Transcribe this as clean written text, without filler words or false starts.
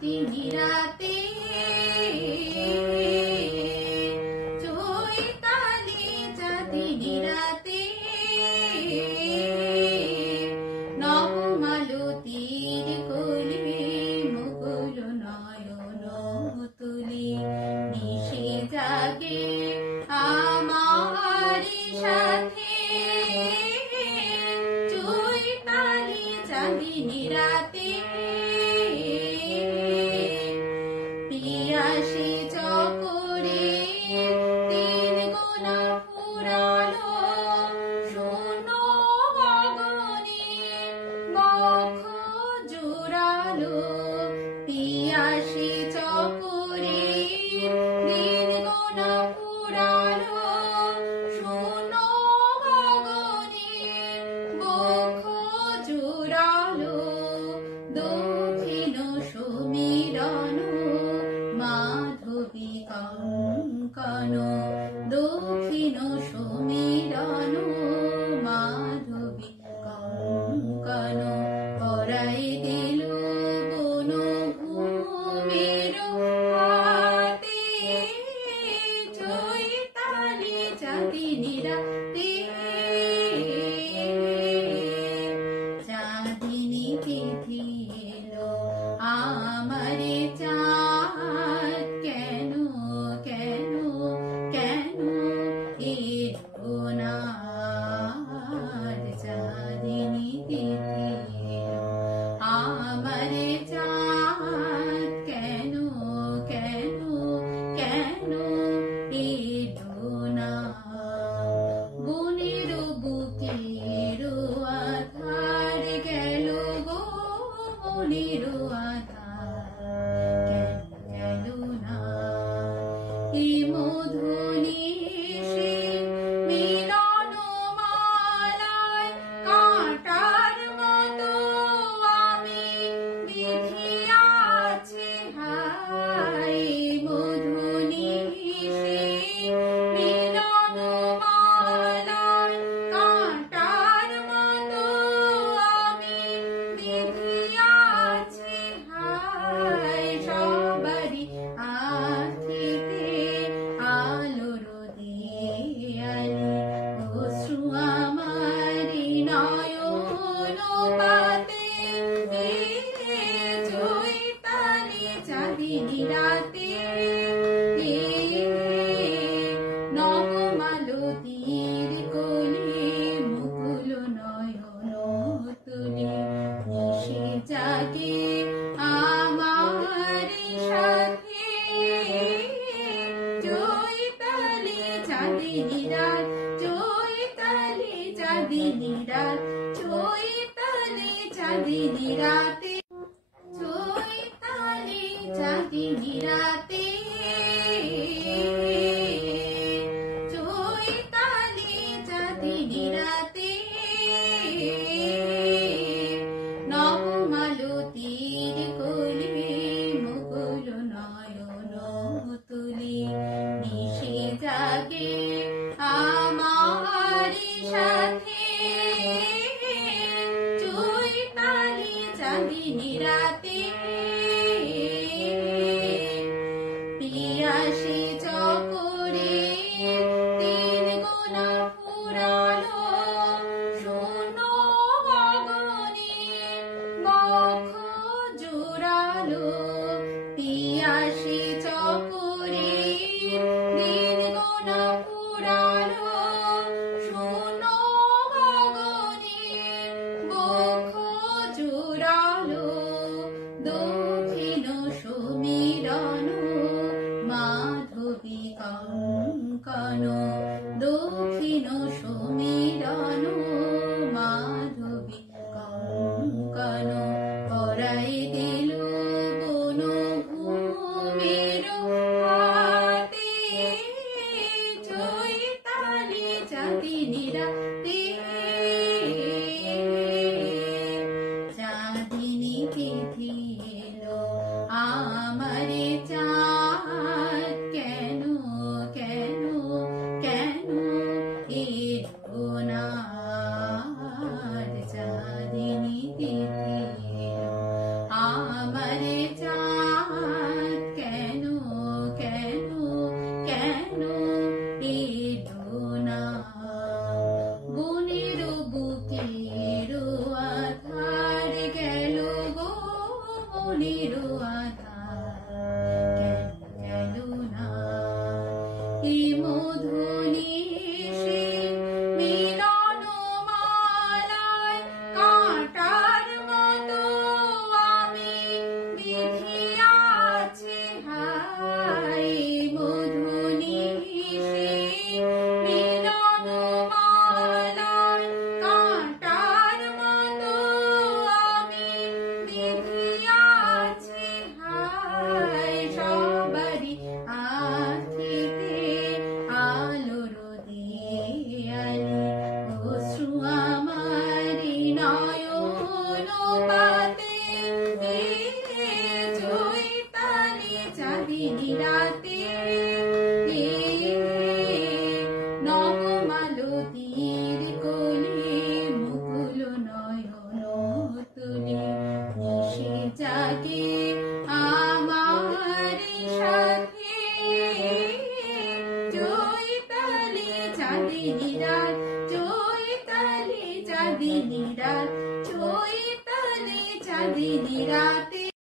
চাঁদিনী রাতে চৈতালি চাঁদিনী রাতে নবমালতীর কোলে মুকুল নয়ন তুলি নিশে জাগে আমার সাথে চৈতালি চাঁদিনী রাতে পিয়াসী চকরে তিন গোনা ফুরালো শূন্য গগনে বক্ষ জোড়ালো পিয়াসী চকরে তিন গোনা ফুরালো শূন্য গগনে বক্ষ জোড়ালো দক্ষিণ সমীরণ মাধবী কঙ্কন দক্ষিণ সমীরণ মাধবী কঙ্কন পরাই দিল বনভূমির হাতে চৈতালি চাঁদিনী রাতে চাঁদিনী তিথি এলো আমারে চাঁদ কেন কেন কেন এলো না চাঁদিনী তিথি এলো আমারে চাঁদ কেন কেন কেন এলো না বনের বুকের আধার গেল গো বনের আধার গেল না এই মধুনি সে মিলন মালায় কাঁটার মতো আমি বিধিয়াছি হায় মধুনি সে মিলন মালায় কাঁটার মতো আমি বিধিয়াছি হায় সবারই আখিতে আলোর দিয়ালি অশ্রু আমারি নয়ন পাতে চৈতালি চাঁদিনী রাতে নবমালতীর কোলে মুকুল নয়ন তুলি নিশে জাগে আমার সাথে চৈতালি চাঁদিনী রাত চৈতালি চাঁদিনী রাত চৈতালি চাঁদিনী রাতে চৈতালি চাঁদিনী রাতে চৈতালি চাঁদিনী রাতে নবমালতীর কোলে মুকুল নয়ন তুলি নিশে জাগে আমার সাথে চৈতালি চাঁদিনী রাতে পিয়াসী চকরে তিন গোনা ফুরালো শূন্য গগনে বক্ষ জোড়ালো পিয়াসী চকরে তিন গোনা ফুরালো শূন্য গগনে বক্ষ জোড়ালো দক্ষিণ সমীরণ মাধবী কঙ্কন দক্ষিণ সমীরণ মাধবী কঙ্কন পরাই দিল বনভূমির হাতে চৈতালি চাঁদিনী রাতে চাঁদিনী তিথি এলো আমারে চাঁদ কেন কেন কেন এলো না চাঁদিনী তিথি এলো আমারে চাঁদ চাঁদিনী রাত, চৈতালি চাঁদিনী রাত, চৈতালি চাঁদিনী রাতে